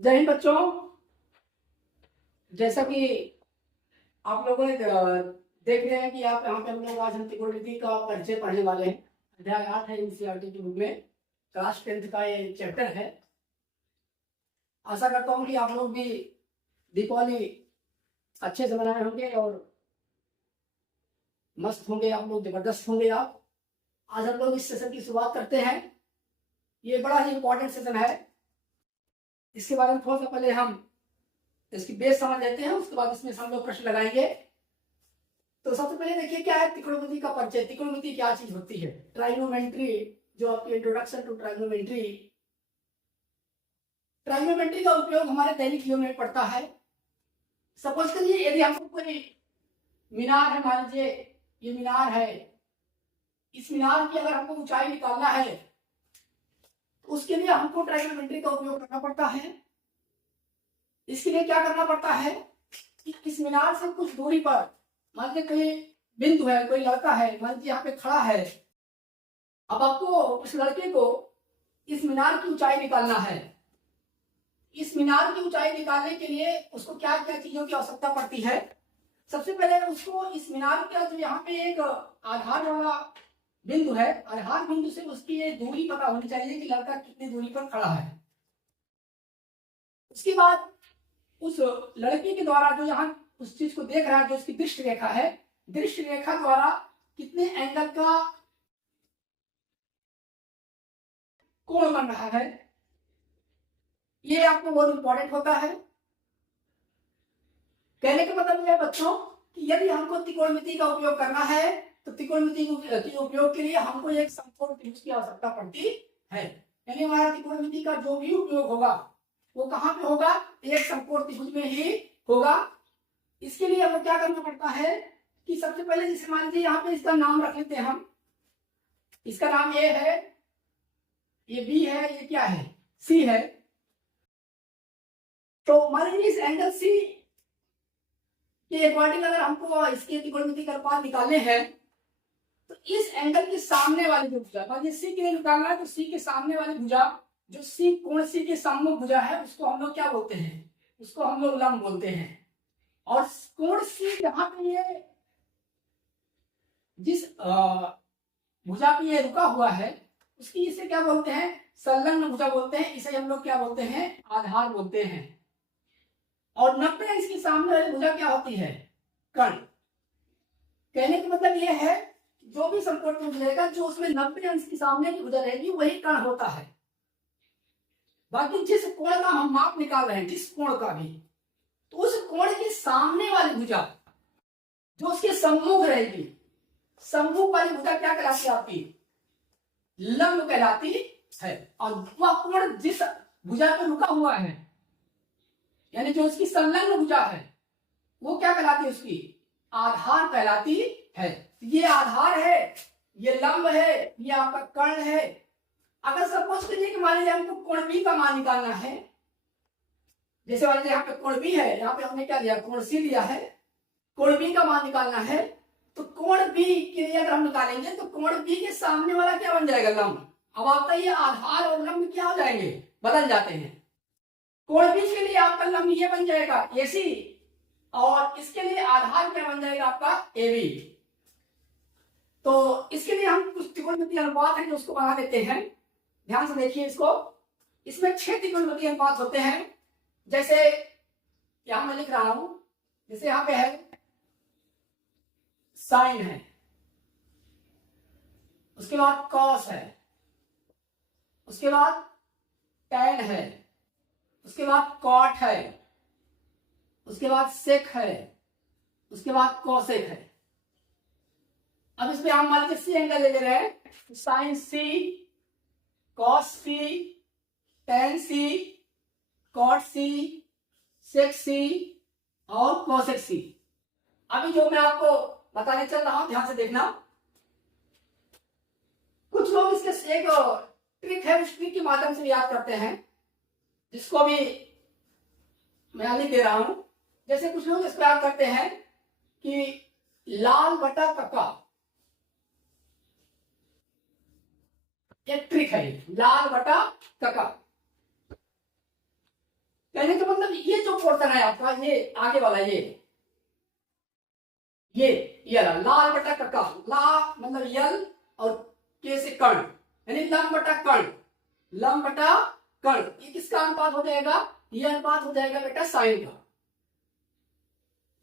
जय हिंद बच्चों। जैसा कि आप लोगों ने देख रहे हैं कि आप यहाँ पे हम लोग आज हम त्रिकोणमिति का परिचय पढ़ने वाले हैं। अध्याय 8 है एनसीईआरटी की बुक में, क्लास 10th का ये चैप्टर है। आशा करता हूँ कि आप लोग भी दीपावली अच्छे से मनाए होंगे और मस्त होंगे, आप लोग जबरदस्त होंगे। आप आज हम लोग इस सेशन की शुरुआत करते हैं। ये बड़ा ही इंपॉर्टेंट सेशन है। इसके बारे में थोड़ा सा पहले हम इसकी बेस समझ लेते हैं, उसके बाद इसमें हम लोग प्रश्न लगाएंगे। तो सबसे पहले देखिए क्या है त्रिकोणमिति का परिचय। त्रिकोणमिति क्या चीज होती है? ट्राइगोनोमेट्री, जो आपकी इंट्रोडक्शन टू ट्राइगोनोमेट्री। ट्राइगोनोमेट्री का उपयोग हमारे दैनिक जीवन में पड़ता है। सपोज करिए यदि हमको कोई मीनार है, मान लीजिए ये मीनार है, इस मीनार की अगर हमको ऊंचाई निकालना है तो उसके लिए हमको ट्राइगोनोमेट्री का उपयोग करना पड़ता है। इसके लिए क्या करना पड़ता है कि इस मीनार से कुछ दूरी पर मान लीजिए कोई बिंदु है, कोई लड़का है, मान लीजिए यहाँ पे खड़ा है। अब आपको उस लड़के को इस मीनार की ऊंचाई निकालना है। इस मीनार की ऊंचाई निकालने के लिए उसको क्या क्या चीजों की आवश्यकता पड़ती है? सबसे पहले उसको इस मीनार का जो यहाँ पे एक आधार वाला बिंदु है, आधार बिंदु से उसकी ये दूरी पता होनी चाहिए कि लड़का कितनी दूरी पर खड़ा है। उसके बाद उस लड़के के द्वारा जो यहाँ उस चीज को देख रहा है, जो उसकी दृष्टि रेखा है, दृष्टि रेखा द्वारा कितने एंगल का कोण बन रहा है, ये आपको बहुत इंपॉर्टेंट होता है। कहने का मतलब यह है बच्चों कि यदि हमको त्रिकोणमिति का उपयोग करना है तो त्रिकोणमिति के उपयोग के लिए हमको एक समकोण त्रिभुज की आवश्यकता पड़ती है। यानी हमारा त्रिकोणमिति का जो भी उपयोग होगा वो कहाँ पे होगा? एक समकोण त्रिभुज में ही होगा। इसके लिए हमें क्या करना पड़ता है कि सबसे पहले जैसे मान लीजिए यहाँ पे इसका नाम रख लेते हैं हम। इसका नाम ए है, ये बी है, ये क्या है? सी है। तो मान लीजिए इस एंगल सी के अकॉर्डिंग अगर हमको इसके त्रिकोणमिति का अनुपात निकालने हैं तो इस एंगल के सामने वाली जो भुजा, मान लीजिए सी के लिए निकालना है तो सी के सामने वाली भुजा, जो सी कोण सी के सम्मुख भुजा है, उसको हम लोग क्या बोलते हैं? उसको हम लोग लंब बोलते हैं। और कोण सी जहां पे ये जिस भुजा पे ये रुका हुआ है उसकी इसे क्या बोलते हैं? संलग्न भुजा बोलते हैं। इसे हम लोग क्या बोलते हैं? आधार बोलते हैं। और 90 अंश के सामने वाली भुजा क्या होती है? कर्ण। कहने का मतलब यह है जो भी समकोण त्रिभुज रहेगा, जो उसमें 90 अंश के सामने की भुजा रहेगी वही कर्ण होता है। बाकी जिस कोण का हम माप निकाल रहे हैं, जिस कोण का भी, तो उस कोण के सामने वाली भुजा जो उसके सम्मुख रहेगी, सम्मुख वाली भुजा क्या कहलाती है? आपकी लंब कहलाती है। और वह कोण जिस भुजा पर रुका हुआ है, यानी जो उसकी संलग्न भुजा है, वो क्या कहलाती है? उसकी आधार कहलाती है। ये आधार है, ये लंब है, ये आपका कर्ण है। अगर सपोज करिए कि मान लीजिए हमको कोण बी का मान निकालना है, जैसे मान लीजिए यहाँ पे कोण बी है, यहाँ पे हमने क्या दिया? कोण सी दिया है। कोण बी का मान निकालना है तो कोण बी के लिए अगर हम निकालेंगे तो कोण बी के सामने वाला क्या बन जाएगा? लंब। अब आपका ये आधार और लंब क्या हो जाएंगे? बदल जाते हैं। कोण बी के लिए आपका लंब ये बन जाएगा AC, और इसके लिए आधार क्या बन जाएगा? आपका AB। तो इसके लिए हम कुछ त्रिकोणमितीय अनुपात है जो उसको बना देते हैं। ध्यान से देखिए इसको। इसमें 6 त्रिकोणमितीय अनुपात होते हैं। जैसे यहां मैं लिख रहा हूं, जैसे यहां पे है साइन है, उसके बाद कॉस है, उसके बाद टैन है, उसके बाद कॉट है, उसके बाद सेक है, उसके बाद कोसेक है। अब इसमें हम मान लीजिए सी एंगल ले रहे हैं, साइन सी, कॉस सी, टैन सी, कॉट सी, सेक सी और कोसेक सी। अभी जो मैं आपको बताने चल रहा हूं, ध्यान से देखना। कुछ लोग इसके एक ट्रिक है, उस ट्रिक के माध्यम से याद करते हैं, जिसको भी मैं लिख दे रहा हूं। जैसे कुछ लोग इसको याद करते हैं कि लाल बटा कक्का, एक ट्रिक है लाल बटा कक्का। पोर्शन है आपका ये आगे वाला ये वाला लाल बटा कक्का, ला मतलब यल और के से कर्ण, यानी लम बटा कर्ण, लम बटा कर्ण, ये किसका अनुपात हो जाएगा? ये अनुपात हो जाएगा बेटा साइन का।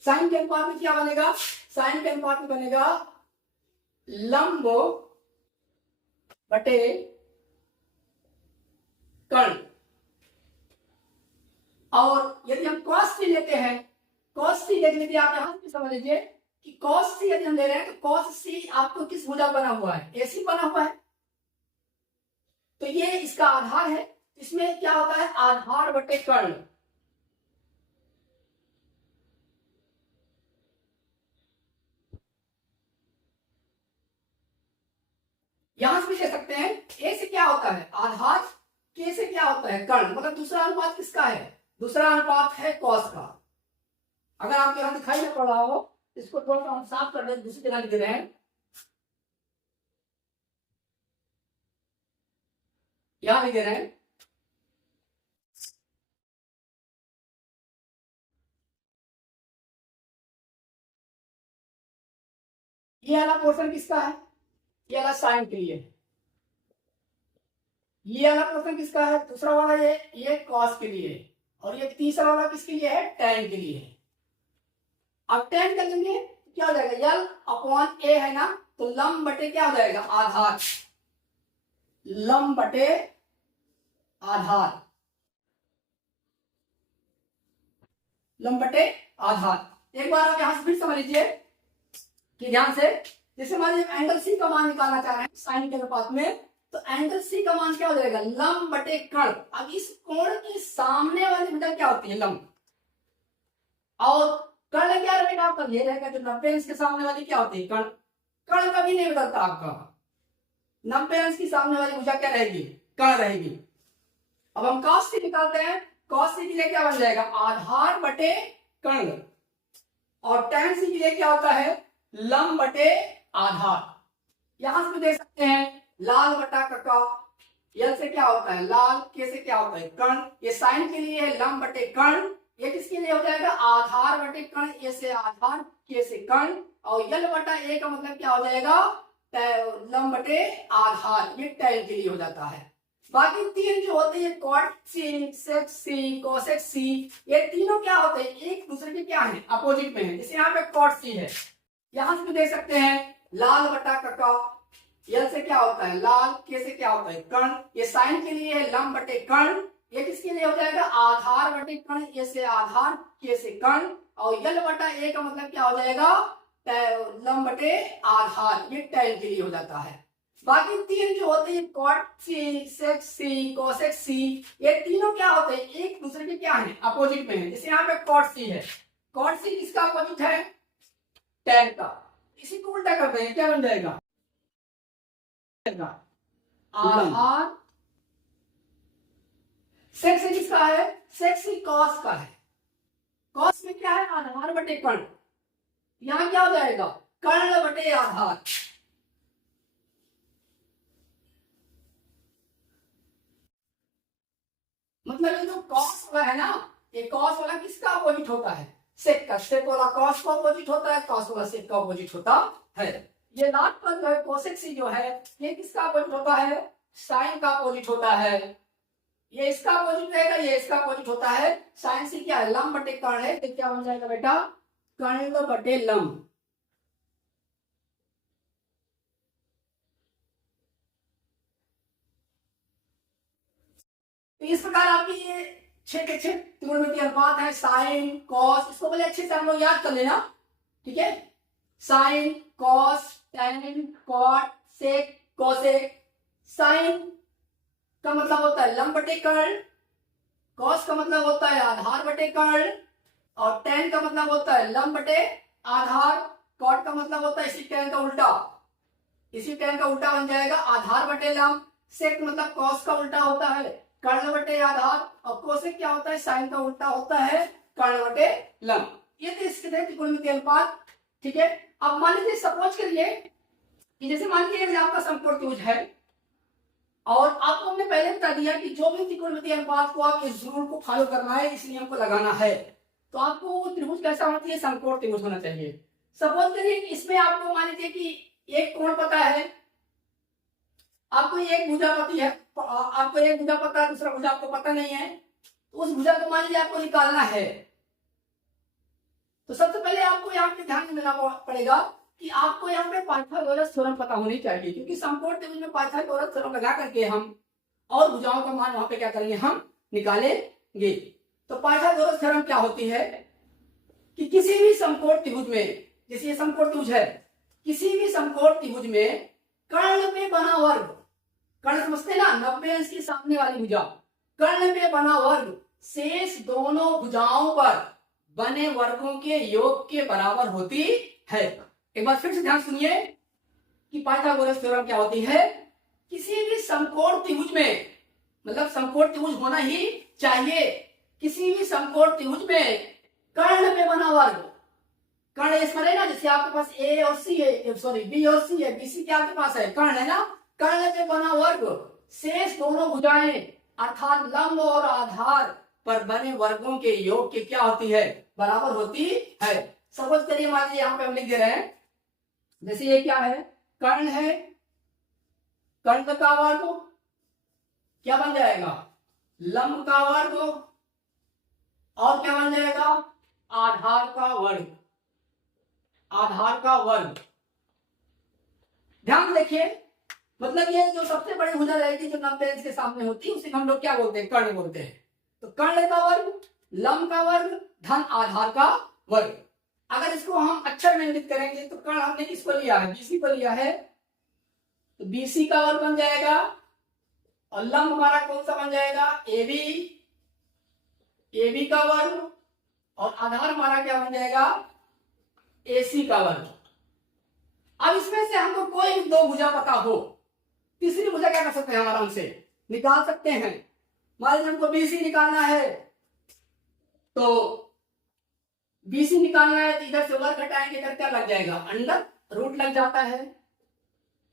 साइन के अनुपात में क्या बनेगा? साइन के अनुपात में बनेगा लंब बटे कर्ण। और यदि हम cos c लेते हैं, cos c देख लीजिए आप, यहां से समझ लीजिए कि cos c यदि हम ले रहे हैं तो cos c आपको किस भुजा बना हुआ है? AC बना हुआ है। तो ये इसका आधार है। इसमें क्या होता है? आधार बटे कर्ण। यहां से भी ले सकते हैं। ए से क्या होता है? आधार, के से क्या होता है? कर्ण। मतलब दूसरा अनुपात किसका है? दूसरा अनुपात है कॉस का। अगर आपको यहां दिखाई नहीं पड़ रहा हो, इसको थोड़ा सा हम साफ कर दें, दूसरी जगह लिख रहे हैं, यहां लिख रहे हैं ये वाला पोर्शन किसका है? ये वाला साइन के लिए। ये वाला पोर्शन किसका है? दूसरा वाला ये कॉस के लिए। और ये तीसरा वाला किसके लिए है? टैन के लिए। अब टैन कर लेंगे तो क्या हो जाएगा? यल अपॉन ए है ना, तो लम बटे क्या हो जाएगा? आधार। लम बटे आधार, लम बटे आधार। एक बार आप यहां से फिर समझ लीजिए कि ध्यान से, जैसे मान लीजिए एंगल सी का मान निकालना चाह रहे हैं साइन के अनुपात में, तो एंगल सी का मान क्या हो जाएगा? लंब बटे कर्ण। अब इस कोण के सामने वाली भुजा क्या होती है? लंब। और कर्ण क्या रहेगा आपका? ये रहेगा जो 90 अंश के सामने वाली क्या होती है? कर्ण। कर्ण कभी नहीं बदलता आपका। 90 अंश की सामने वाली भुजा क्या रहेगी? कर्ण रहेगी। अब हम cos c निकालते हैं। cos c के लिए क्या बन जाएगा? आधार बटे कर्ण। और tan c के लिए क्या होता है? लंब बटे आधार। यहां से भी देख सकते हैं लाल बटा कक्का, यल से क्या होता है? लाल, के से क्या होता है? कर्ण। ये साइन के लिए है लंब बटे कर्ण। ये किसके लिए हो जाएगा? आधार बटे कर्ण, ए से आधार, के से कर्ण। और यल बटा ए का मतलब क्या हो जाएगा? लंब बटे आधार। ये टैन के लिए हो जाता है। बाकी तीन जो होते हैं cot c, sec c, cosec c, ये तीनों क्या होते हैं? एक दूसरे के क्या है? अपोजिट में है। जैसे यहाँ पे cot c है, यहां से भी देख सकते हैं लाल बटा कक्का, यल से क्या होता है? लाल, के से क्या होता है? कर्ण। ये साइन के लिए है लंब बटे कर्ण। ये किसके लिए हो जाएगा? आधार बटे कर्ण, ए से आधार, के से कर्ण। और यल बटा ए का मतलब क्या हो जाएगा? लंब बटे आधार। ये टैन के लिए हो जाता है। बाकी तीन जो होते हैं cot c, sec c, cosec c, ये तीनों क्या होते हैं? एक दूसरे के क्या है? अपोजिट में है। जैसे यहाँ पे cot c है, cot c किसका अपोजिट है? tan का। इसी को उल्टा करते हैं, क्या बन जाएगा? आधार। sec c किसका है? sec c cos का है। cos में क्या है? आधार बटे कर्ण। यहाँ क्या हो जाएगा? कर्ण बटे आधार। मतलब ये जो cos वाला है ना, ये cos वाला किसका अपोजिट होता है? sec का। sec वाला cos का अपोजिट होता है, cos वाला sec का अपोजिट होता है। ये लास्ट पर जो है cosec c जो है, ये किसका अपोजिट होता है? sin का अपोजिट होता है। ये इसका अपोजिट रहेगा, ये इसका अपोजिट होता है। sin c क्या है? लंब बटे कर्ण है, तो क्या बन जाएगा बेटा? कर्ण बटे लंब। तो इस प्रकार आपकी ये 6 के 6 त्रिकोणमितीय अनुपात है। साइन, कॉस, इसको पहले अच्छे से हम लोग याद कर लेना, ठीक है? साइन, कॉस, टैन, कॉट, सेक, कोसेक। साइन का मतलब होता है लंब बटे कर्ण, कॉस का मतलब होता है आधार बटे कर्ण, और टैन का मतलब होता है लंब बटे आधार, कॉट का मतलब होता है इसी टैन का उल्टा, इसी टैन का उल्टा बन जाएगा आधार बटे लंब। सेक मतलब कॉस का उल्टा होता है कर्ण बटे आधार, और कोसेक क्या होता है? साइन का उल्टा होता है कर्ण बटे लंब। ये तो इसके थे त्रिकोणमितीय अनुपात, ठीक है? अब मान लीजिए सपोज करिए कि जैसे मान लीजिए आपका समकोण त्रिभुज है और आपको हमने पहले बता दिया कि जो भी त्रिकोणमितीय अनुपात को आप इस रूल को फॉलो करना है, इस नियम को लगाना है, तो आपको वो त्रिभुज कैसा होना चाहिए, समकोण त्रिभुज होना चाहिए। सपोज करिए कि इसमें आपको मान लीजिए कि एक कोण पता है, आपको एक भुजा पता है, आपको एक भुजा पता है, दूसरा भुजा आपको पता नहीं है, तो उस भुजा को मान लीजिए आपको निकालना है। तो सबसे पहले आपको यहाँ पे ध्यान देना पड़ेगा कि आपको यहाँ पे पाइथागोरस थ्योरम पता होनी चाहिए, क्योंकि समकोण त्रिभुज में पाइथागोरस थ्योरम लगा करके हम और भुजाओं का मान वहां पे क्या करेंगे, हम निकालेंगे। तो पाइथागोरस थ्योरम क्या होती है कि किसी भी समकोण त्रिभुज में, जैसे ये समकोण त्रिभुज है, किसी भी समकोण त्रिभुज में कर्ण पे बना वर्ग, कर्ण समझते हैं ना, 90 अंश की सामने वाली भुजा, कर्ण पे बना वर्ग शेष दोनों भुजाओं पर बने वर्गों के योग के बराबर होती है। एक बार फिर से ध्यान सुनिए कि पाइथागोरस थ्योरम क्या होती है, किसी भी समकोण त्रिभुज में, मतलब समकोण त्रिभुज होना ही चाहिए, किसी भी समकोण त्रिभुज में कर्ण पे बना वर्ग, कर्ण इस पर है ना, जैसे आपके पास ए और सी है, सॉरी बी और सी है, बीसी के आपके पास है, कर्ण है ना, कर्ण पे बना वर्ग शेष दोनों भुजाएं अर्थात लंब और आधार पर बने वर्गों के योग के क्या होती है, बराबर होती है। सपोज करिए मान लीजिए यहाँ पे हम लिख दे रहे हैं, जैसे ये क्या है, कर्ण है, कर्ण का वर्ग क्या बन जाएगा, लंब का वर्ग, और क्या बन जाएगा, आधार का वर्ग, आधार का वर्ग। ध्यान देखिए, मतलब ये जो सबसे बड़ी भुजा रहेगी जो 90 अंश के सामने होती है, उसे हम लोग क्या बोलते हैं, कर्ण बोलते हैं। तो कर्ण का वर्ग, लंब का वर्ग धन आधार का वर्ग। अगर इसको हम अक्षर में इंगित करेंगे तो कर्ण हमने किसको लिया है, बीसी को लिया है, तो बीसी का वर्ग बन जाएगा, और लंब हमारा कौन सा बन जाएगा, एबी, एबी का वर्ग, और आधार हमारा क्या बन जाएगा, एसी का वर्ग। अब इसमें से हमको कोई दो भुजा पता हो, तीसरी भुजा क्या कर सकते हैं, हम आराम से निकाल सकते हैं। मान लीजिए हमको बीसी निकालना है, तो बीसी निकालना है तो इधर से वर्ग घटाएंगे, इधर क्या लग जाएगा, अंडर रूट लग जाता है,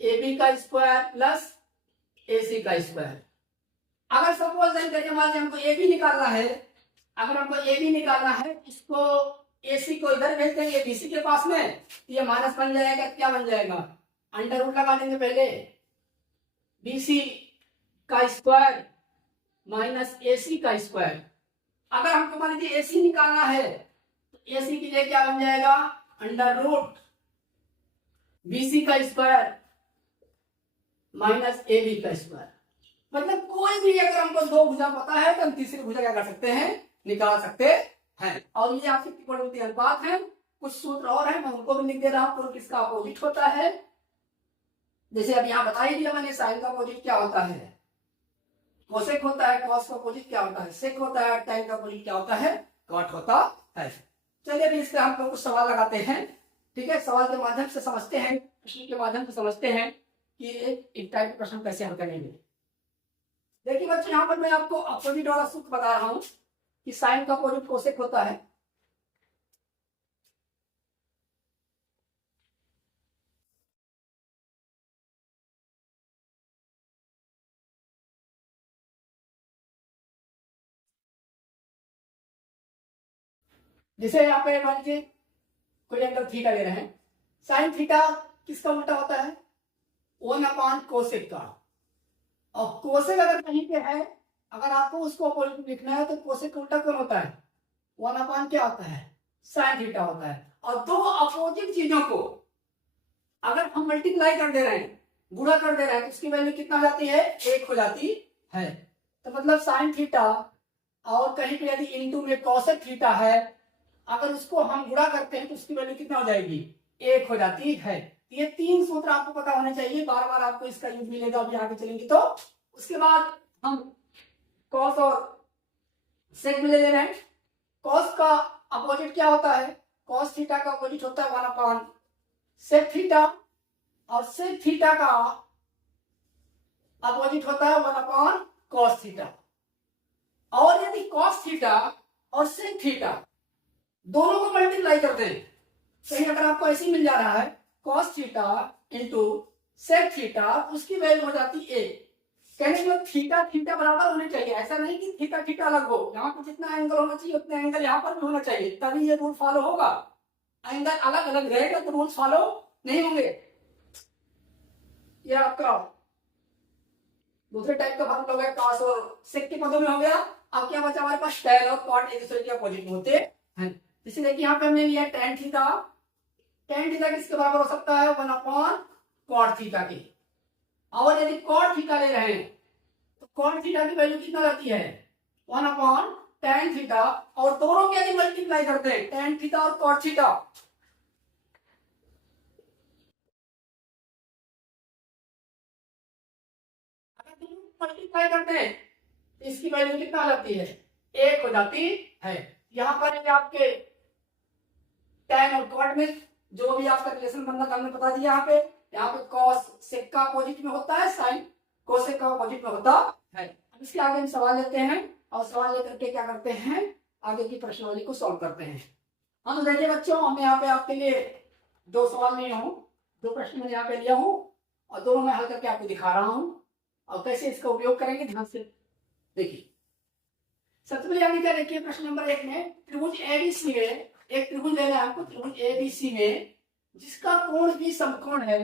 AB का स्क्वायर प्लस AC का स्क्वायर। अगर सपोज करिए मान लीजिए हमको AB निकालना है, अगर हमको AB निकालना है, इसको AC को इधर भेज देंगे BC के पास में, तो ये माइनस बन जाएगा, क्या बन जाएगा, अंडर रूट लगा देंगे पहले, BC का स्क्वायर माइनस AC का स्क्वायर। अगर हमको मान लीजिए AC निकालना है, तो AC के लिए क्या बन जाएगा, अंडर रूट BC का स्क्वायर माइनस AB का स्क्वायर। मतलब कोई भी अगर हमको दो भुजा पता है तो हम तीसरी भुजा क्या कर सकते हैं, निकाल सकते हैं। और ये आपके त्रिकोणमितीय अनुपात है, कुछ सूत्र और है, मैं उनको भी लिख दे रहा हूं, किसका अपोजिट होता है। जैसे अब यहाँ बता ही दिया मैंने, साइन का अपोजिट क्या होता है, कोसेक होता है, कॉस का अपोजिट क्या होता है, सेक होता है, tan का अपोजिट क्या होता है, कॉट होता है। चलिए अभी इसका हम लोग कुछ सवाल लगाते हैं, ठीक है, सवाल के माध्यम से समझते हैं, प्रश्न के माध्यम से समझते हैं कि एक टाइप के प्रश्न कैसे हल करेंगे। देखिए बच्चों, यहाँ पर मैं आपको अपोजिट वाला सूत्र बता रहा हूं कि साइन का अपोजिट कोसेक होता है। जैसे यहाँ पे मान लीजिए कोई एंगल थीटा ले रहे हैं, साइन थीटा किसका उल्टा होता है, 1 कोसेक का। और कोसेक अगर कहीं पे है, अगर आपको उसको अपोजिट लिखना है तो कोसेक का उल्टा कौन होता है, 1 क्या होता है, साइन थीटा होता है। और दो अपोजिट चीजों को अगर हम मल्टीप्लाई कर दे रहे हैं, गुणा कर दे रहे हैं, तो उसकी वैल्यू कितना हो जाती है, 1 हो जाती है। तो मतलब साइन थीटा और कहीं पे यदि इंटू में कोसेक थीटा है, अगर उसको हम गुणा करते हैं तो उसकी वैल्यू कितना हो जाएगी, 1 हो जाती है। ये तीन सूत्र आपको पता होने चाहिए, बार बार आपको इसका यूज मिलेगा अभी आगे चलेंगे तो। उसके बाद हम कॉस और सेक में ले रहे हैं। कॉस का अपोजिट क्या होता है, कॉस थीटा का अपोजिट होता है 1 सेक थीटा, और सेक थीटा का अपोजिट होता है 1 कॉस थीटा। और यदि कॉस थीटा और सेक थीटा दोनों को मल्टीप्लाई करते हैं, कहीं अगर आपको ऐसे ही मिल जा रहा है cos theta into sec theta, उसकी वैल्यू हो जाती 1। कहने के मतलब थीटा थीटा बराबर होने चाहिए, ऐसा नहीं कि थीटा थीटा अलग हो। यहाँ पे जितना एंगल होना चाहिए उतना एंगल यहाँ पर भी होना चाहिए, तभी ये रूल फॉलो होगा। एंगल अलग अलग रहेगा तो रूल फॉलो नहीं होंगे। ये आपका दूसरे टाइप का फॉर्मूला हो गया कॉस और सेक के पदों में हो गया। अब क्या बचा हमारे पास, tan और cot एक दूसरे के अपोजिट होते हैं। जैसे देखिए यहाँ पे हमने लिया tan थीटा, tan थीटा किसके बराबर हो सकता है, 1/cot थीटा के। और यदि cot थीटा ले रहे हैं तो cot थीटा की वैल्यू कितना रहती है, 1/tan थीटा, और दोनों के यदि मल्टीप्लाई करते हैं tan थीटा और cot थीटा, मल्टीप्लाई करते हैं इसकी वैल्यू कितना आ जाती है, 1 हो जाती है। यहाँ पर ये आपके tan और cot में जो भी आपका रिलेशन बनना था हमने बता दिया। यहाँ पे cos sec का अपोजिट में होता है, sin cosec का अपोजिट में होता है। अब इसके आगे हम सवाल लेते हैं और सवाल लेकर के क्या करते हैं, आगे की प्रश्नावली को सॉल्व करते हैं। हाँ तो देखिए बच्चों, मैं यहाँ पे आपके लिए 2 सवाल लिए हूँ, 2 प्रश्न मैंने यहाँ पे लिया हूँ और दोनों में हल करके आपको दिखा रहा हूँ और कैसे इसका उपयोग करेंगे ध्यान से देखिए। सबसे पहले आगे क्या देखिए, प्रश्न नंबर 1 में त्रिभुज एबीसी में एक त्रिभुज लेना है हमको, त्रिभुज एबीसी में जिसका कोण भी समकोण है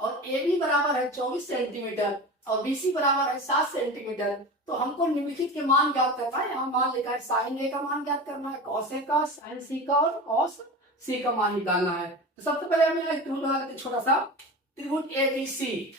और AB बराबर है 24 सेंटीमीटर और BC बराबर है 7 सेंटीमीटर, तो हमको निम्नलिखित के मान ज्ञात करना है। यहाँ मान लिखा है साइन A का मान ज्ञात करना है, cos A का, साइन C का और cos C का मान निकालना है। तो सबसे पहले हमें एक त्रिभुज बना लेते हैं, छोटा सा त्रिभुज ABC।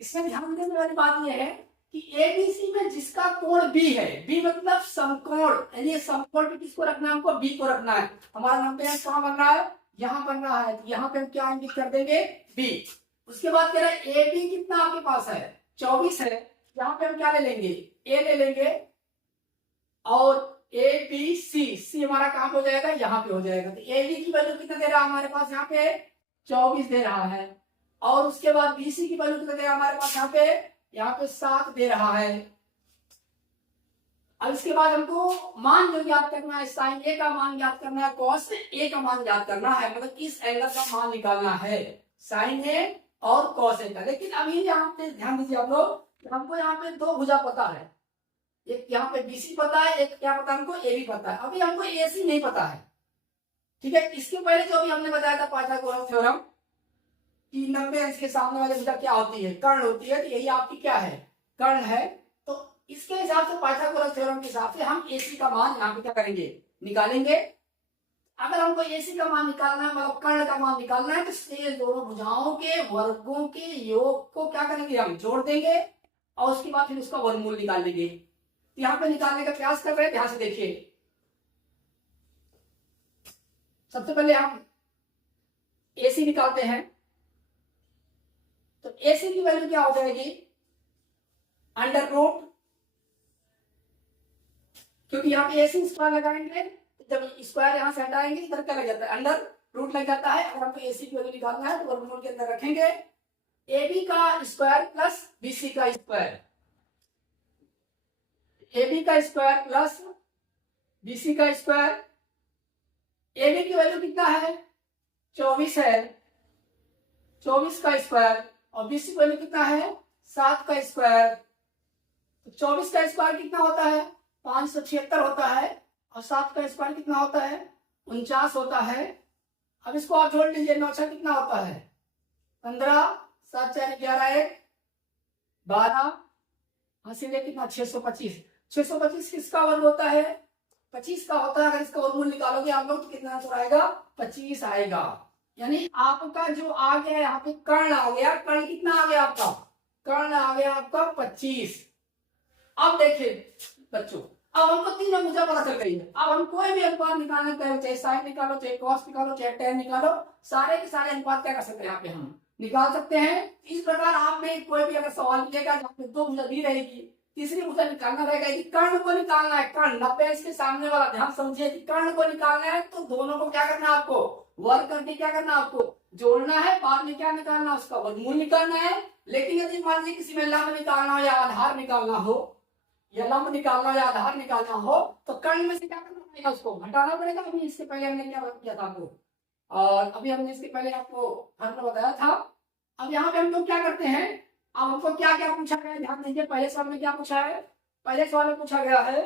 इसमें ध्यान देने वाली बात यह है कि एबीसी में जिसका कोण बी है, बी मतलब समकोण, यानी समकोण पे किसको रखना है, हमको बी को रखना है। हमारा नाम पे कहाँ बन रहा है, यहाँ बन रहा है, तो यहाँ पे हम क्या इंगित कर देंगे, बी। उसके बाद कह रहे हैं ए बी कितना आपके पास है, 24 है, यहाँ पे हम क्या ले लेंगे, ए ले लेंगे और ए बी सी, सी हमारा कहाँ पे हो जाएगा, यहाँ पे हो जाएगा। तो ए बी की वैल्यू कितना दे रहा है हमारे पास, यहाँ पे 24 दे रहा है और उसके बाद बीसी की वैल्यू कितना दे रहा है हमारे पास, यहाँ पे 7 दे रहा है। अब इसके बाद हमको मान जो ज्ञात करना है, साइन ए का मान ज्ञात करना है, कॉस ए का मान ज्ञात करना है, मतलब इस एंगल का मान निकालना है, साइन ए और कॉस ए का। लेकिन अभी यहाँ पे ध्यान दीजिए आप लोग, हमको यहाँ पे 2 भुजा पता है, एक यहाँ पे बीसी पता है, एक क्या पता है हमको, ए भी पता है। अभी हमको एसी नहीं पता है, ठीक है। इसके पहले जो भी हमने बताया था पाइथागोरस थ्योरम कि 90 अंश के सामने वाले भुजा क्या होती है, कर्ण होती है, तो यही आपकी क्या है, कर्ण है। तो इसके हिसाब से पाइथागोरस थ्योरम के हिसाब से हम एसी का मान यहाँ पे क्या करेंगे, निकालेंगे। अगर हमको एसी का मान निकालना है, मतलब कर्ण का मान निकालना है, तो शेष दोनों भुजाओं के वर्गों के योग को क्या करेंगे, हम जोड़ देंगे और उसके बाद फिर उसका वर्गमूल निकाल लेंगे। यहाँ पे निकालने का प्रयास कर रहे हैं, ध्यान से देखिए। सबसे पहले हम एसी निकालते हैं, तो एसी की वैल्यू क्या हो जाएगी, अंडर रूट, क्योंकि यहाँ पे एसी स्क्वायर लगाएंगे, जब स्क्वायर यहां से हटाएंगे इधर क्या लग जाता है, अंडर रूट लग जाता है। अगर हमको एसी की वैल्यू निकालना है तो वर्गमूल के अंदर रखेंगे एबी का स्क्वायर प्लस बीसी का स्क्वायर, एबी का स्क्वायर प्लस बीसी का स्क्वायर। एबी की वैल्यू कितना है, 24 है, 24 का स्क्वायर, और बीसी की वैल्यू कितना है, 7 का स्क्वायर। तो 24 का स्क्वायर कितना होता है, 576 होता है, और 7 का स्क्वायर कितना होता है, 49 होता है। अब इसको आप जोड़ लीजिए, 9 6 कितना होता है, 15, 7 4 11 1 12, हंसीले कितना 625। 625 किसका वर्ग होता है, 25 का होता है। अगर इसका वर्गमूल निकालोगे आप लोग तो कितना आंसर आएगा, 25 आएगा। यानी आपका जो आ गया यहाँ पे कर्ण आ गया, कर्ण कितना आ गया आपका, कर्ण आ गया आपका 25। अब देखिए बच्चों, अब हमको तीनों भुजा पता चल गई है। अब हम कोई भी अनुपात निकालना चाहे, चाहे साइन निकालो, चाहे कॉस निकालो, चाहे टेन निकालो, सारे के सारे अनुपात क्या कर सकते हैं यहाँ पे हम निकाल सकते हैं। इस प्रकार आप में कोई भी अगर सवाल मिलेगा जहाँ पे 2 भुजा दी रहेगी, तीसरी भुजा निकालना रहेगा। यदि कर्ण को निकालना है, कर्ण 90 इसके सामने वाला, ध्यान समझिए, कर्ण को निकालना है तो दोनों को क्या करना है, आपको वर्ग करके क्या करना है, आपको जोड़ना है, बाद में क्या निकालना है, उसका वर्गमूल निकालना है। लेकिन यदि मान लीजिए किसी में लंब निकालना हो या आधार निकालना हो, या लंब निकालना या आधार निकालना हो, तो कर्ण में से क्या करना पड़ेगा, उसको हटाना पड़ेगा। अभी इससे पहले हमने क्या किया था आपको, और अभी हमने इसके पहले आपको फॉर्मूला बताया था। अब यहाँ पे हम लोग क्या करते हैं, अब हमको क्या क्या पूछा गया है ध्यान दीजिए। पहले सवाल में क्या पूछा है, पहले सवाल में पूछा गया है,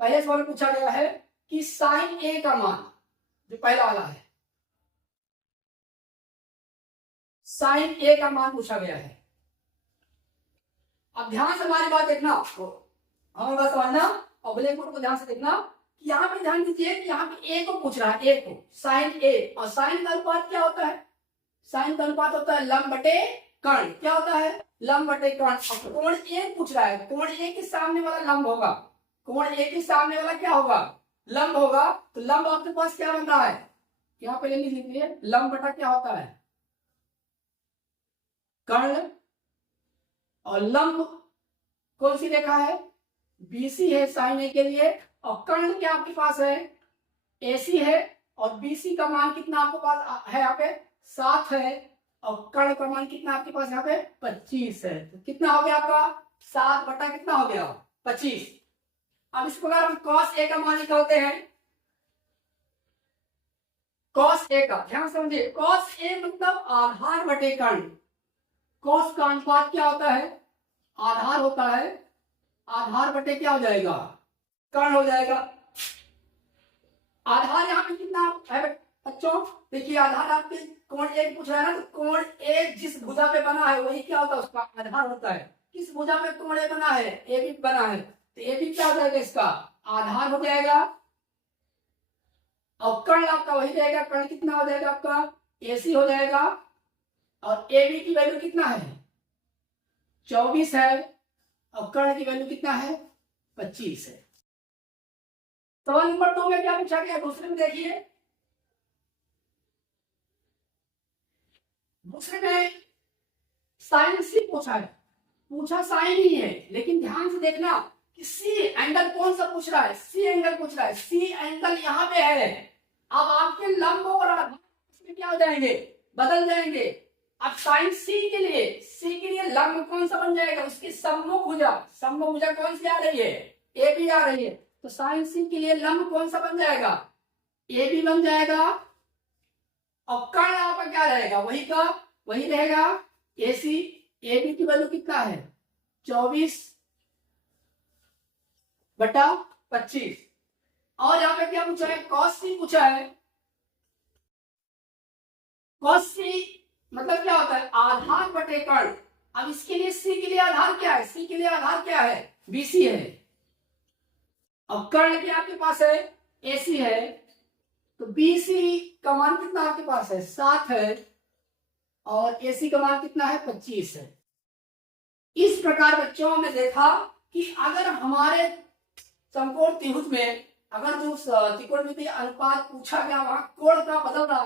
पहले सवाल में पूछा गया है कि साइन ए का मान, जो पहला वाला है, साइन ए का मान पूछा गया है। अब ध्यान से हमारी बात देखना, हमारी बात समझना और ब्लैक बोर्ड को ध्यान से देखना। यहाँ पे ध्यान दीजिए कि यहाँ पे ए को पूछ रहा है, ए को, साइन ए, और साइन का अनुपात क्या होता है, साइन का अनुपात होता है लंब बटे कर्ण। क्या होता है, लंब बटे कर्ण। अब कोण ए पूछ रहा है, कोण ए के सामने वाला लंब होगा, कोण ए के सामने वाला क्या होगा, लंब होगा। तो लंब आपके पास क्या बन रहा है, यहाँ पे लिख लीजिए, लंब बटा क्या होता है, कर्ण। और लंब कौन सी रेखा है, बीसी है साइन ए के लिए, और कर्ण क्या आपके पास है, एसी है। और बीसी का मान कितना आपके पास है, यहाँ पे 7 है, और कर्ण का मान कितना आपके पास यहाँ पे 25 है। तो कितना हो गया आपका, 7 बटा कितना हो गया, 25। अब इस प्रकार हम कॉस ए का मान निकालते हैं, कॉस ए का ध्यान समझिए, कॉस ए मतलब आधार बटे कर्ण। कॉस का अनुपात क्या होता है, आधार होता है, आधार बटे क्या हो जाएगा, कर्ण हो जाएगा। आधार यहाँ पे कितना है बच्चों, देखिए आधार आपके कोण ए पूछ रहा है ना, तो कोण ए जिस भुजा पे बना है वही क्या होता है, उसका आधार होता है। किस भुजा पे कोण ए बना है, ए बी बना है, तो ए बी क्या हो जाएगा, इसका आधार हो जाएगा। और कर्ण आपका वही रहेगा, कर्ण कितना हो जाएगा आपका, एसी हो जाएगा। और ए बी की वैल्यू कितना है, 24 है, और कर्ण की वैल्यू कितना है, 25 है। सवाल नंबर 2 में क्या पूछा गया, दूसरे में देखिए, दूसरे में साइन सी पूछा है, पूछा साइन ही है, लेकिन ध्यान से देखना कि सी एंगल कौन सा पूछ रहा है, सी एंगल पूछ रहा है, सी एंगल यहाँ पे है। अब आपके लंब और आधार इसमें क्या हो जाएंगे, बदल जाएंगे। अब साइन सी के लिए लंब कौन सा बन जाएगा, उसकी सम्मुख भुजा, सम्मुख भुजा कौन सी आ रही है, ए बी आ रही है। तो साइन सी के लिए लंब कौन सा बन जाएगा, ए बी बन जाएगा। और कर्ण आपका क्या रहेगा, वही का वही रहेगा, एसी। ए बी की वैल्यू कितना है, 24 बटा 25। और यहाँ पे क्या पूछा है, कॉस सी पूछा है। कॉस सी मतलब क्या होता है, आधार बटे कर्ण। अब इसके लिए सी के लिए आधार क्या है, सी के लिए आधार क्या है, बीसी है। अब कर्ण क्या आपके पास है, एसी है। तो बीसी का मान कितना आपके पास है, 7 है, और एसी का मान कितना है, 25 है। इस प्रकार बच्चों ने देखा कि अगर हमारे समकोण त्रिभुज में अगर जो त्रिकोणमितीय अनुपात पूछा गया वहां कोण का बदल रहा,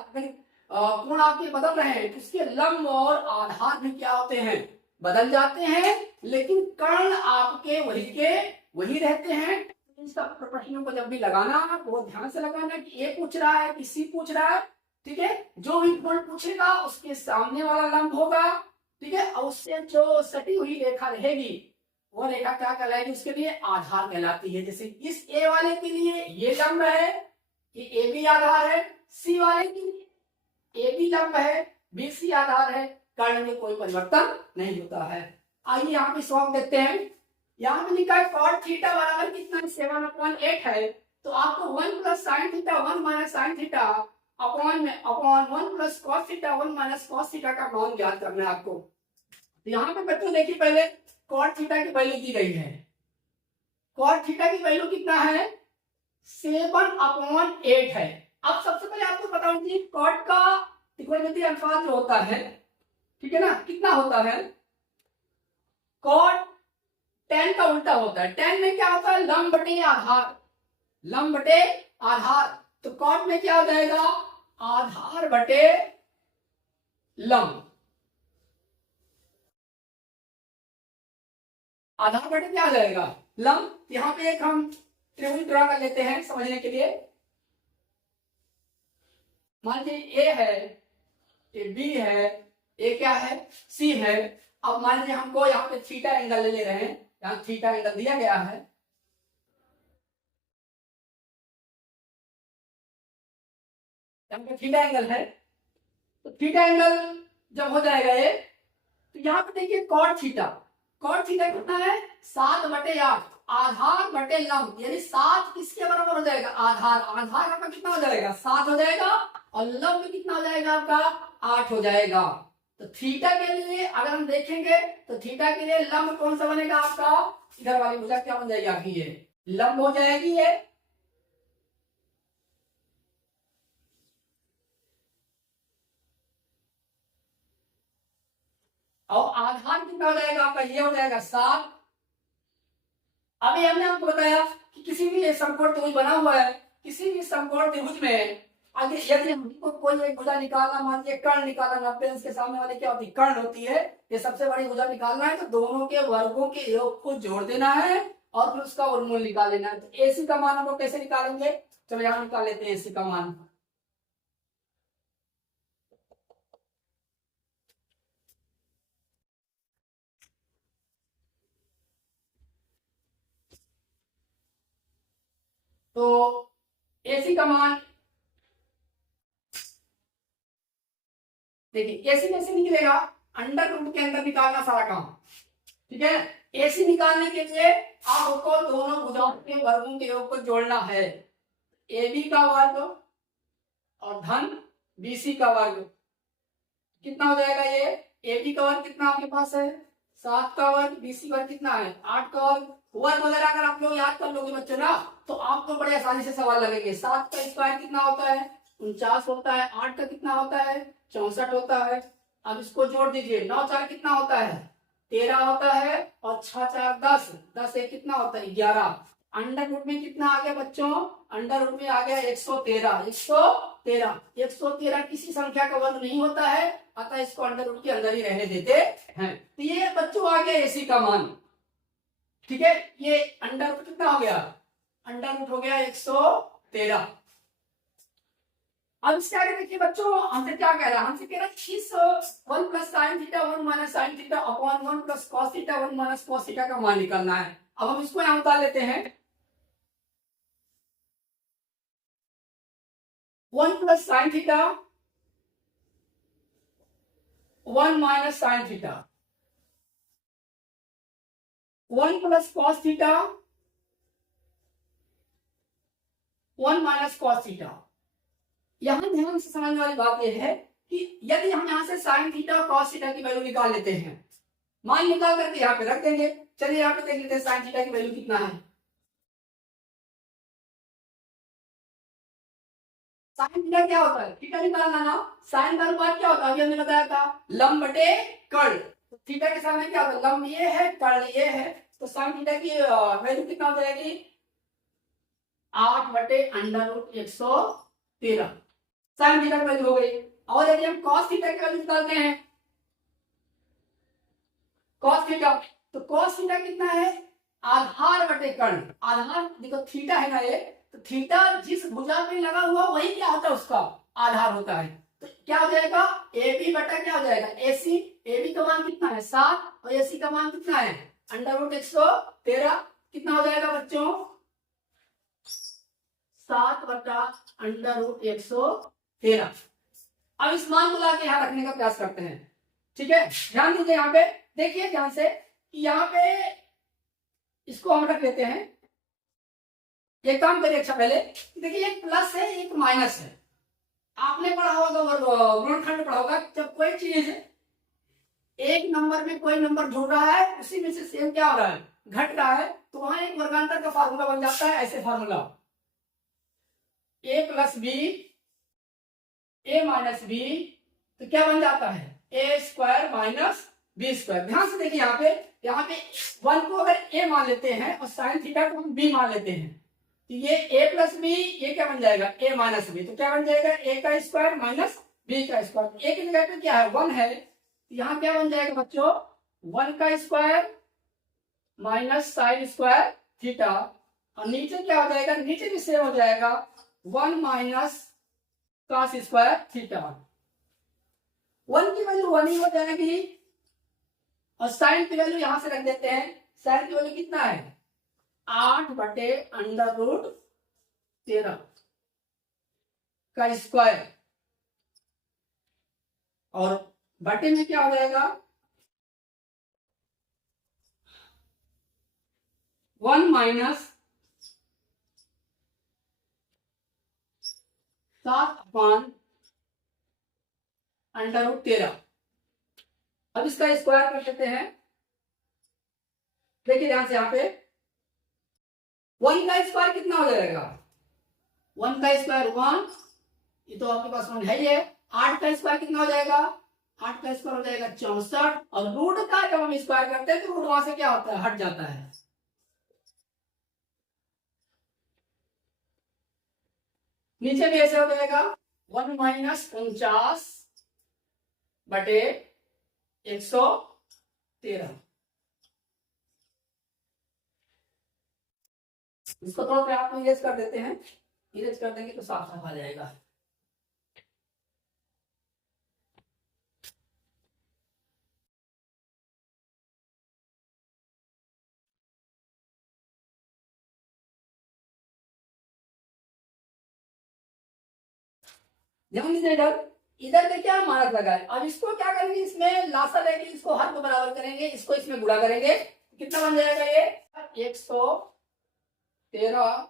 कोण आपके बदल रहे हैं, उसके लंब और आधार भी क्या होते हैं, बदल जाते हैं, लेकिन कर्ण आपके वही के वही रहते हैं। इन सब प्रश्नों को जब भी लगाना बहुत ध्यान से लगाना कि ए पूछ रहा है कि सी पूछ रहा है, ठीक है। जो भी कोण पूछेगा उसके सामने वाला लंब होगा, ठीक है, और उससे जो सटी हुई रेखा रहेगी वो रेखा क्या कहलाएगी, उसके लिए आधार कहलाती है। जैसे इस ए वाले के लिए ये लंब है, ये ए बी आधार है, सी वाले के लिए ए बी लंब है, बी सी आधार है, कर्ण में कोई परिवर्तन नहीं होता है। आइए यहाँ पे सॉल्व देखते हैं। यहाँ पे लिखा है cot थीटा बराबर कितना, 7/8 है। तो आपको 1 plus sine theta 1 minus sine theta upon 1 plus cos theta 1 minus cos theta का मान ज्ञात करना है आपको। तो यहाँ पे बच्चों देखिए पहले कॉट थीटा की वैल्यू दी गई है। कॉट थीटा की वैल्यू कितना है, 7/8 है। अब सबसे पहले आपको पता होना चाहिए कॉट का त्रिकोणमितीय अनुपात जो होता है, ठीक है ना, कितना होता है, कॉट tan का उल्टा होता है। tan में क्या होता है, लंब बटे आधार, लंब बटे आधार। तो कॉट में क्या हो जाएगा, आधार बटे लंब, आधार बटे क्या आ जाएगा, लंब। यहाँ पे एक हम त्रिभुज ड्रा कर लेते हैं समझने के लिए। मान लीजिए ए है, ये बी है, ये क्या है, सी है। अब मान लीजिए हमको यहाँ पे थीटा एंगल ले रहे हैं, यहाँ थीटा एंगल दिया गया है, यहाँ पे थीटा एंगल है, तो थीटा एंगल जब हो जाएगा ये, तो यहाँ पे देखिए कॉट थीटा, कॉट थीटा कितना है 7/8, आधार बटे लंब, यानी 7 किसके बराबर हो जाएगा, आधार, आधार आपका कितना हो जाएगा 7 हो जाएगा, और लंब कितना हो जाएगा आपका 8 हो जाएगा। तो थीटा के लिए अगर हम देखेंगे तो थीटा के लिए लंब कौन सा बनेगा आपका, इधर वाली भुजा क्या बन जाएगी आपकी, ये लंब हो जाएगी ये, और आधार कितना हो जाएगा आपका, ये हो जाएगा 7। अभी हमने आपको बताया कि किसी भी समकोण त्रिभुज बना हुआ है, किसी भी समकोण त्रिभुज में आगे यदि हमको कोई एक भुजा निकालना, मान लीजिए कर्ण निकालना, 90 अंश के सामने वाली क्या होती है, कर्ण होती है, ये सबसे बड़ी भुजा निकालना है, तो दोनों के वर्गों के योग को जोड़ देना है और फिर उसका वर्गमूल निकाल लेना है। तो एसी का मान हम लोग कैसे निकालेंगे, चलो यहाँ निकाल लेते हैं एसी का मान। तो एसी का मान देखिए, एसी कैसे निकलेगा, अंडर रूट के अंदर निकालना सारा काम, ठीक है। एसी निकालने के लिए आपको दोनों भुजाओं के वर्गों के योग को जोड़ना है, AB का वर्ग और धन BC का वर्ग, कितना हो जाएगा ये, AB का वर्ग कितना आपके पास है 7 का वर्ग, BC वर्ग कितना है 8 का वर्ग। वर्ग वगैरह अगर आप लोग याद कर लोगे बच्चों ना, तो आपको बड़े आसानी से सवाल लगेंगे। 7 का स्क्वायर कितना होता है 49 होता है, 8 का कितना होता है 64 होता है। अब इसको जोड़ दीजिए, 9 4 कितना होता है 13 होता है, और 6 4 10, 10 1 कितना होता है 11। अंडर रूट में कितना आ गया बच्चों, अंडर रूट में आ गया 113, 113, 113 किसी संख्या का वर्ग नहीं होता है, अतः इसको अंडर रूट के अंदर ही रहने देते हैं। तो ये बच्चों आ गया एसी का मान, ठीक है। ये अंडर रूट कितना हो गया, अंडर रूट हो गया 113। अब इसके आगे देखिए बच्चों, हमसे क्या कह रहा है, हमसे कह रहा है इस 1 plus sine theta 1 minus sine theta upon 1 plus cos theta 1 minus cos theta का मान निकालना है। अब हम इसको यहां उतार लेते हैं, 1 plus sine theta 1 minus sine theta, 1 plus cos theta 1 minus cos theta. यहां ध्यान से समझने वाली बात यह है कि यदि हम यहां से साइन थीटा और कॉस थीटा की वैल्यू निकाल लेते हैं, मान निकाल करके यहाँ पे रख देंगे। चलिए यहाँ पे देख लेते हैं साइन थीटा की वैल्यू कितना है। साइन थीटा क्या होता है, थीटा निकालना ना, साइन का अनुपात क्या होता है, अभी हमने बताया था लंब बटे कर्ण। तो थीटा के सामने क्या होता है, लंब ये है कर्ण ये है, तो साइन थीटा की वैल्यू कितना हो जाएगी 8/√113, साइन थीटा की वैल्यू हो गई। और यदि हम कॉस थीटा की वैल्यू निकालते हैं, कॉस थीटा, तो कॉस थीटा कितना है आधार बटे कर्ण, आधार देखो थीटा है ना ये, तो थीटा जिस भुजा पे लगा हुआ वही क्या होता है उसका आधार होता है। तो क्या हो जाएगा AB बटा क्या हो जाएगा AC, AB का मान कितना है 7 और AC का मान कितना है √113, कितना हो जाएगा बच्चों 7/√113। अब इस मान को लाके यहाँ रखने का प्रयास करते हैं, ठीक है। ध्यान दीजिए यहाँ पे, देखिए ध्यान से कि यहाँ पे इसको हम रख लेते हैं। एक काम करिए अच्छा पहले, देखिए एक प्लस है एक माइनस है। आपने पढ़ा होगा गुणनखंड पढ़ा होगा, जब कोई चीज एक नंबर में कोई नंबर जुड़ रहा है उसी में से सेम क्या हो रहा है घट रहा है, तो वहां एक वर्गांतर का फार्मूला बन जाता है, ऐसे formula a plus B a minus B, तो क्या बन जाता है a square minus B square. ध्यान से देखिए यहाँ पे 1 को अगर a मान लेते हैं और साइन थीटा को हम b मान लेते हैं, तो ये a प्लस बी ये क्या बन जाएगा a माइनस बी, तो क्या बन जाएगा a का स्क्वायर माइनस b का स्क्वायर। a की जगह पे क्या है 1 है, तो यहाँ क्या बन जाएगा बच्चों 1 का square minus sine square theta, और नीचे क्या हो जाएगा, नीचे भी सेम हो जाएगा 1 माइनस कॉस स्क्वायर थीटा। 1 की वैल्यू 1 ही हो जाएगी, और साइन की वैल्यू यहां से रख देते हैं, साइन की वैल्यू कितना है 8/√13 का स्क्वायर। और बटे में क्या हो जाएगा 1 माइनस 7/√13। अब इसका स्क्वायर कर देते हैं। देखिए ध्यान से यहाँ पे 1 का स्क्वायर कितना हो जाएगा 1 का स्क्वायर 1, ये तो आपके पास 1 है ही है। 8 का स्क्वायर कितना हो जाएगा 8 का स्क्वायर हो जाएगा 64, और रूट का जब हम स्क्वायर करते हैं तो रूट वहां से क्या होता है हट जाता है। नीचे भी ऐसे हो जाएगा 1 माइनस 49 बटे 113। इसको थोड़ा सा आप इरेज कर देते हैं, इरेज कर देंगे तो साफ साफ आ जाएगा। ध्यान दीजिए इधर, इधर पे क्या मानक लगा है। अब इसको क्या करेंगे, इसमें लासा लेके इसको हर को बराबर करेंगे, इसको इसमें गुणा करेंगे, कितना बन जाएगा ये 113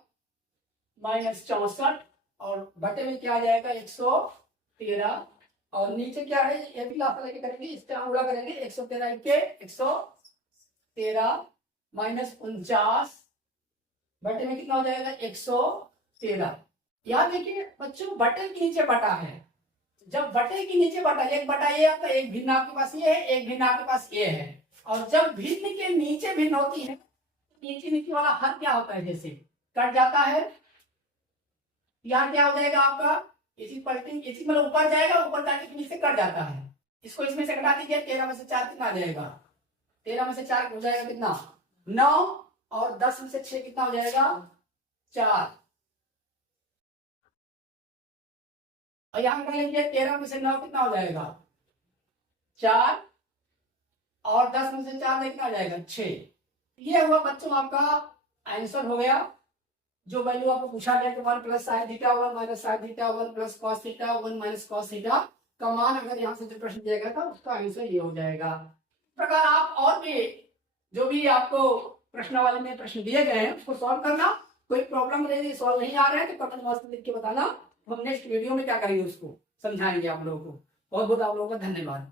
माइनस 64, और बटे में क्या आ जाएगा 113, और नीचे क्या है ये भी लासा लेके करेंगे, इसका गुणा करेंगे 113 के 113 माइनस 49 बटे में कितना हो जाएगा 113। याद देखिए बच्चों बटे के नीचे बटा है, जब बटे के नीचे बटा 1 बटा ये आपका एक भिन्न आपके पास ये है, एक भिन्न आपके पास ये है, और जब भिन्न के नीचे भिन्न होती है नीचे नीचे वाला हर क्या होता है जैसे कट जाता है। यहाँ क्या हो जाएगा आपका इसी पलटी इसी मतलब ऊपर जाएगा, ऊपर जाने के नीचे कट जाता है। इसको इसमें से घटा दीजिए, 13 में से 4 कितना आ जाएगा 13 में से 4 हो जाएगा कितना 9, और 10 में से 6 कितना हो जाएगा 4, और यहाँ कर लीजिए 13 में से 9 कितना हो जाएगा 4, और 10 में से 4 कितना आ जाएगा 6। ये हुआ बच्चों आपका आंसर हो गया। जो वैल्यू आपको पूछा गया कि 1 plus sine theta 1 minus sine theta 1 plus cos theta 1 minus cos theta का मान अगर यहाँ से जो प्रश्न दिया गया था उसका आंसर ये हो जाएगा। इस प्रकार आप और भी जो भी आपको प्रश्नावली में प्रश्न दिए गए हैं उसको सॉल्व करना। कोई प्रॉब्लम नहीं सॉल्व नहीं आ रहा है तो कमेंट बॉक्स में लिख के बताना, हम नेक्स्ट वीडियो में क्या करेंगे उसको समझाएंगे आप लोगों को। बहुत बहुत आप लोगों का धन्यवाद।